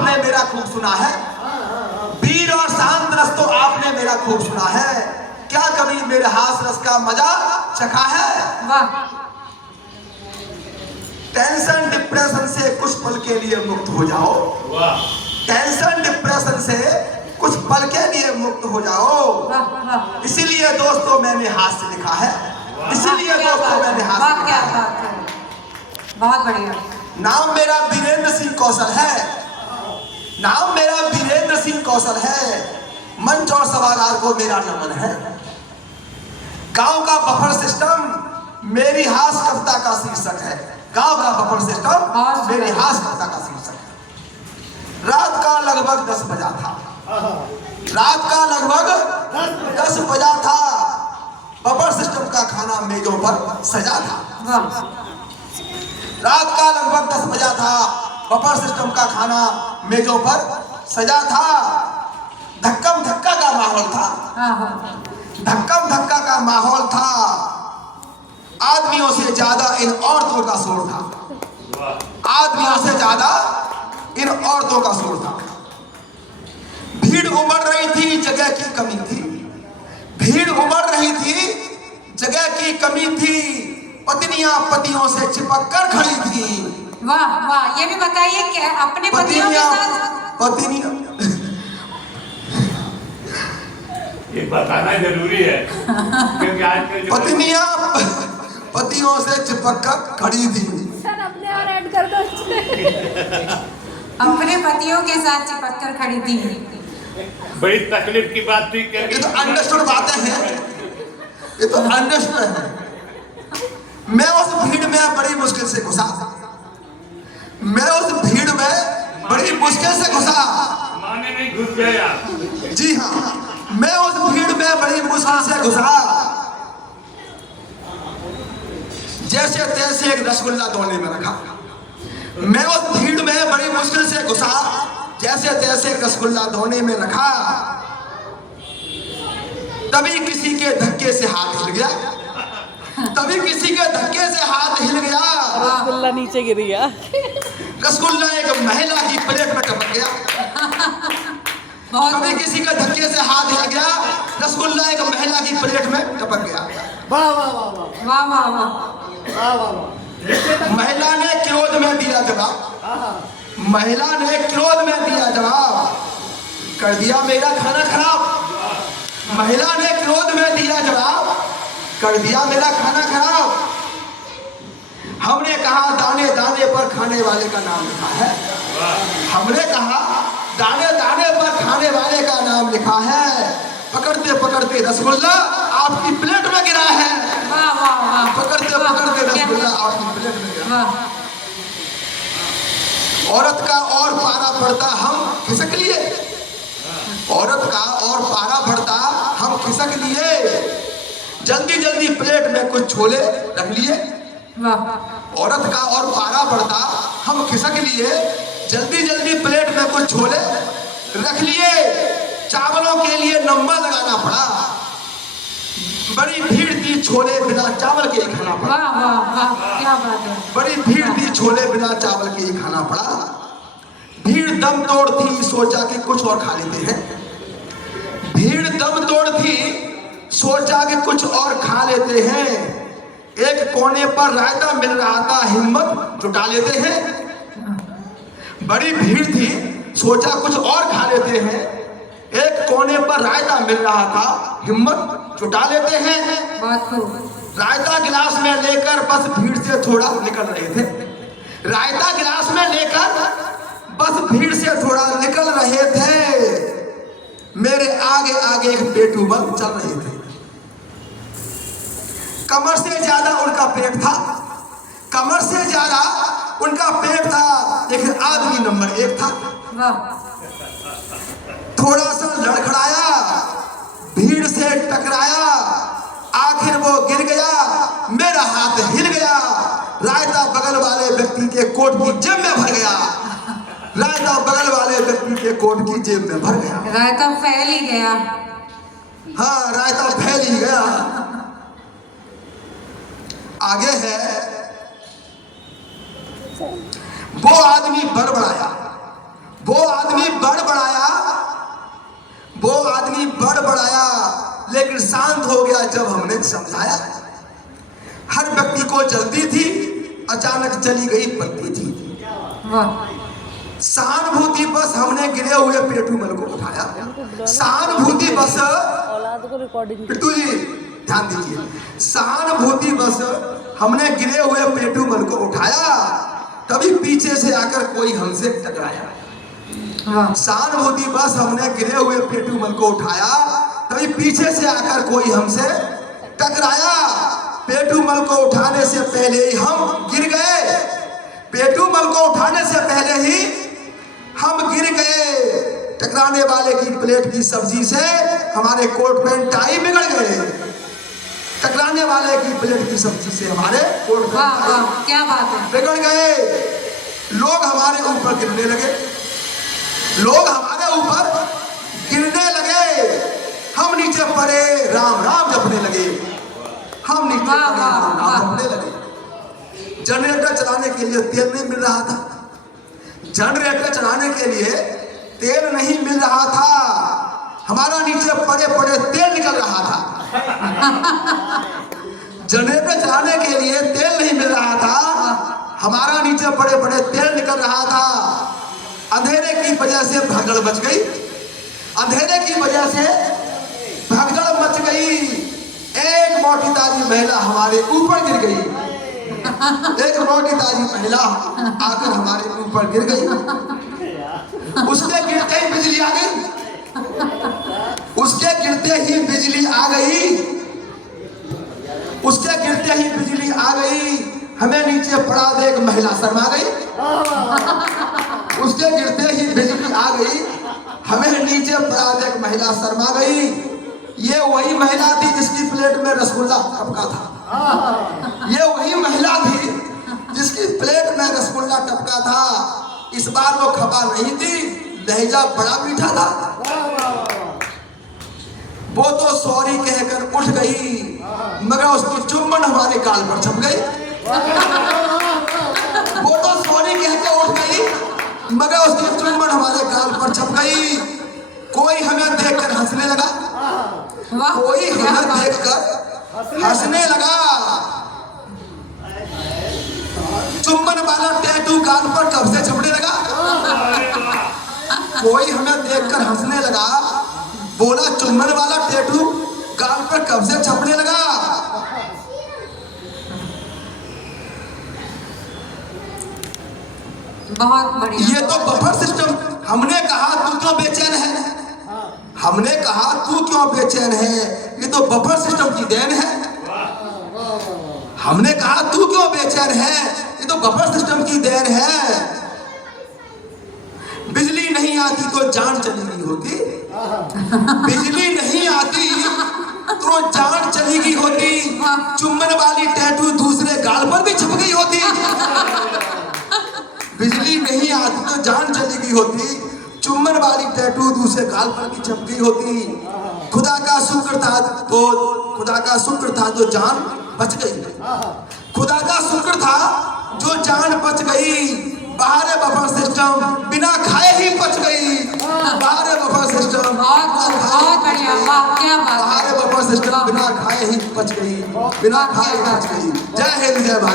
आपने मेरा खूब सुना है, वीर और शांत रस तो आपने मेरा खूब सुना है, क्या कभी मेरे हास रस का मजा चखा है? वाह। टेंशन डिप्रेशन से कुछ पल के लिए मुक्त हो जाओ, टेंशन डिप्रेशन से कुछ पल के लिए मुक्त हो जाओ। इसीलिए दोस्तों मैंने हास्य लिखा है, इसीलिए दोस्तों मैंने हास्य लिखा क्या है। बात है, बहुत बढ़िया। नाम मेरा वीरेंद्र सिंह कौशल है, नाम मेरा वीरेंद्र सिंह कौशल है, मंच और सभागार को मेरा नमन है। गांव का बफर सिस्टम मेरी हास्य कविता का शीर्षक है, गांव का बफर सिस्टम मेरी हास्य कविता का शीर्षक है। रात का लगभग 10 बजा था, रात का लगभग 10 बजा था, बफर सिस्टम का खाना मेजों पर सजा था। रात का लगभग 10 बजा था, बफर सिस्टम का खाना मेजों पर सजा था। धक्कम धक्का का माहौल था, धक्कम धक्का का माहौल था, आदमियों से ज्यादा इन औरतों का शोर था, आदमियों से ज्यादा इन औरतों का शोर था। भीड़ उमड़ रही थी, जगह की कमी थी, भीड़ उमड़ रही थी, जगह की कमी थी, पत्नियां पतियों से चिपक कर खड़ी थी। वाह वाह, ये भी बताइए कि अपने पतियों के साथ पत्नियां ये बताना जरूरी है क्योंकि आजकल पत्नियां पतियों से चिपक कर खड़ी थी। सर अपने और ऐड कर दो। अपने पतियों के साथ चिपक कर खड़ी थी। बड़ी तकलीफ की बात थी। ये तो अंडरस्टूड बातें हैं, ये तो अंडरस्टूड है। मैं उस भीड़ में बड़ी मुश्किल से घुसा, मैं उस भीड़ में बड़ी मुश्किल से घुसा। माने नहीं घुस गए आप। जी हाँ, मैं उस भीड़ में बड़ी मुश्किल से घुसा, जैसे तैसे एक रसगुल्ला दोने में रखा। मैं उस भीड़ में बड़ी मुश्किल से घुसा, जैसे तैसे एक रसगुल्ला दोने में रखा। तभी किसी के धक्के से हाथ हिल गया, तभी किसी के धक्के से हाथ हिल गया, रसगुल्ला नीचे गिर गया, रसगुल्ला एक महिला की प्लेट में टपक गया। कभी किसी के धक्के से हाथ हिल गया, रसगुल्ला एक महिला की प्लेट में टपक गया। वाह वाह वाह वाह वाह वाह। महिला ने क्रोध में दिया जवाब, महिला ने क्रोध में दिया जवाब, कर दिया मेरा खाना खराब। महिला ने क्रोध में दिया जवाब, कर दिया मेरा खाना खराब। हमने कहा दाने दाने पर खाने वाले का नाम लिखा है, हमने कहा दाने दाने पर खाने वाले का नाम लिखा है। पकड़ते पकड़ते रसगुल्ला आपकी प्लेट में गिरा है, वाह वाह वाह। पकड़ते पकड़ते रसगुल्ला आपकी प्लेट में गिरा। औरत का और पारा बढ़ता हम खिसक लिए, औरत का और पारा बढ़ता हम खिसक लिए। जल्दी जल्दी प्लेट में कुछ छोले रख लिए, औरत का और पारा बढ़ता हम खिसक लिए। जल्दी जल्दी प्लेट में कुछ छोले रख लिए। चावलों के लिए नंबर लगाना पड़ा, बड़ी भीड़ थी, छोले बिना चावल के ही खाना पड़ा। वाह वाह वाह, क्या बात है। बड़ी भीड़ थी, छोले बिना चावल के ही खाना पड़ा। भीड़ दम तोड़ थी, सोचा कि कुछ और खा लेते हैं। भीड़ दम तोड़ थी, सोचा कि कुछ और खा लेते हैं। एक कोने पर रायता मिल रहा था, हिम्मत जुटा लेते हैं। बड़ी भीड़ थी, सोचा कुछ और खा लेते हैं। एक कोने पर रायता मिल रहा था, हिम्मत जुटा लेते हैं। बहुत खूब। रायता गिलास में लेकर बस भीड़ से थोड़ा निकल रहे थे, रायता गिलास में लेकर बस भीड़ से थोड़ा निकल रहे थे। मेरे आगे आगे एक पेटूबल चल रहे थे, कमर से ज्यादा उनका पेट था, कमर से ज्यादा उनका पेट था, लेकिन आदमी नंबर 1 था। थोड़ा सा लड़खड़ाया, भीड़ से टकराया, आखिर वो गिर गया, मेरा हाथ हिल गया, रायता बगल वाले व्यक्ति के कोट की जेब में भर गया, रायता बगल वाले व्यक्ति के कोट की जेब में भर गया। रायता फैल ही गया। हाँ, रायता फैल ही गया। आगे है, वो आदमी बड़बड़ाया, वो लेकिन शांत हो गया जब हमने समझाया। हर व्यक्ति को जल्दी थी, अचानक चली गई बत्ती थी। वाह सहानुभूति बस हमने गिरे हुए पेटूमल को उठाया। सहानुभूति बस, औलाद को रिकॉर्डिंग पिट्टू जी ध्यान दीजिए, सहानुभूति बस हमने गिरे हुए पेटूमल को उठाया, तभी पीछे से आकर कोई हमसे टकराया। वाह सहानुभूति बस हमने गिरे हुए पेटूमल को उठाया, तभी पीछे से आकर कोई हमसे टकराया। पेटूमल को उठाने से पहले ही हम गिर गए। पेटूमल को उठाने से पहले ही हम गिर गए। टकराने वाले की प्लेट की सब्जी से हमारे कोट पैंट टाई बिगड़ गए। टकराने वाले की प्लेट की सब्जी से हमारे कोट पैंट वाह टाई वाह क्या बात है। बिगड़ गए। लोग हमारे ऊपर गिरने लगे, लोग हमारे ऊपर गिरने लगे। हम नीचे पड़े, राम राम जपने लगे। हम नीचे वाह, पड़े, वाह, राम राम वाह। जपने लगे। जनरेटर चलाने के लिए तेल नहीं मिल रहा था। जनरेटर चलाने के लिए तेल नहीं मिल रहा था। हमारा नीचे पड़े पड़े तेल निकल रहा था। जनरेटर चलाने के लिए तेल नहीं मिल रहा था, हमारा नीचे पड़े पड़े तेल निकल रहा था। अंधेरे की वजह से भगदड़ मच गई। अंधेरे की वजह से भगदड़ मच गई। एक मोटी ताजी महिला हमारे ऊपर गिर गई। एक मोटी ताजी महिला आकर हमारे ऊपर गिर गई। उसके गिरते ही बिजली आ गई। उसके गिरते ही बिजली आ गई। उसके गिरते ही बिजली आ गई। हमें नीचे पड़ा देख महिला शर्मा गई। उसके गिरते ही बिजली आ गई। हमें नीचे पड़ा देख महिला शर्मा गई। ये वही महिला थी जिसकी प्लेट में रसगुल्ला टपका था। ये वही महिला थी जिसकी प्लेट में रसगुल्ला टपका था। इस बार वो खपा नहीं थी, लहजा बड़ा मीठा था। वो तो सॉरी कहकर उठ गई, मगर उसकी चुम्बन हमारे गाल पर छप गई। वो तो सॉरी कहकर उठ गई, मगर उसकी चुम्बन हमारे गाल पर छप गई। कोई हमें देखकर हंसने लगा। वाह कोई क्या हमें बात है। देखकर हंसने लगा। चुम्बन वाला टैटू गाल पर कब से छपने लगा। कोई हमें देखकर हंसने लगा। बोला चुम्बन वाला टैटू गाल पर कब से छपने लगा। बहुत बढ़िया। ये तो बफर सिस्टम। हमने कहा तू क्यों बेचैन है। हमने कहा तू क्यों बेचैन है। ये तो बफर सिस्टम की देन है। हमने कहा तू क्यों बेचैन है। ये तो बफर सिस्टम की देन है। बिजली नहीं आती तो जान चली गई होती। बिजली नहीं आती तो जान चली गई होती। चुम्बन वाली टैटू दूसरे गाल पर भी छप गई होती। बिजली नहीं आती तो जान चली गई होती। चुम्बन वाली टैटू दूसरे गाल पर भी छप गई होती। खुदा का शुक्र था तो जान बच गई। खुदा का शुक्र था जो जान बच गई। बाहर बफर सिस्टम बिना खाए ही बच गई। बाहर बफर सिस्टम बहुत बढ़िया। वाह क्या बात है। बाहर बफर सिस्टम बिना खाए ही बच गई। बिना खाए ही बच गई। जय हिंद जय भारत।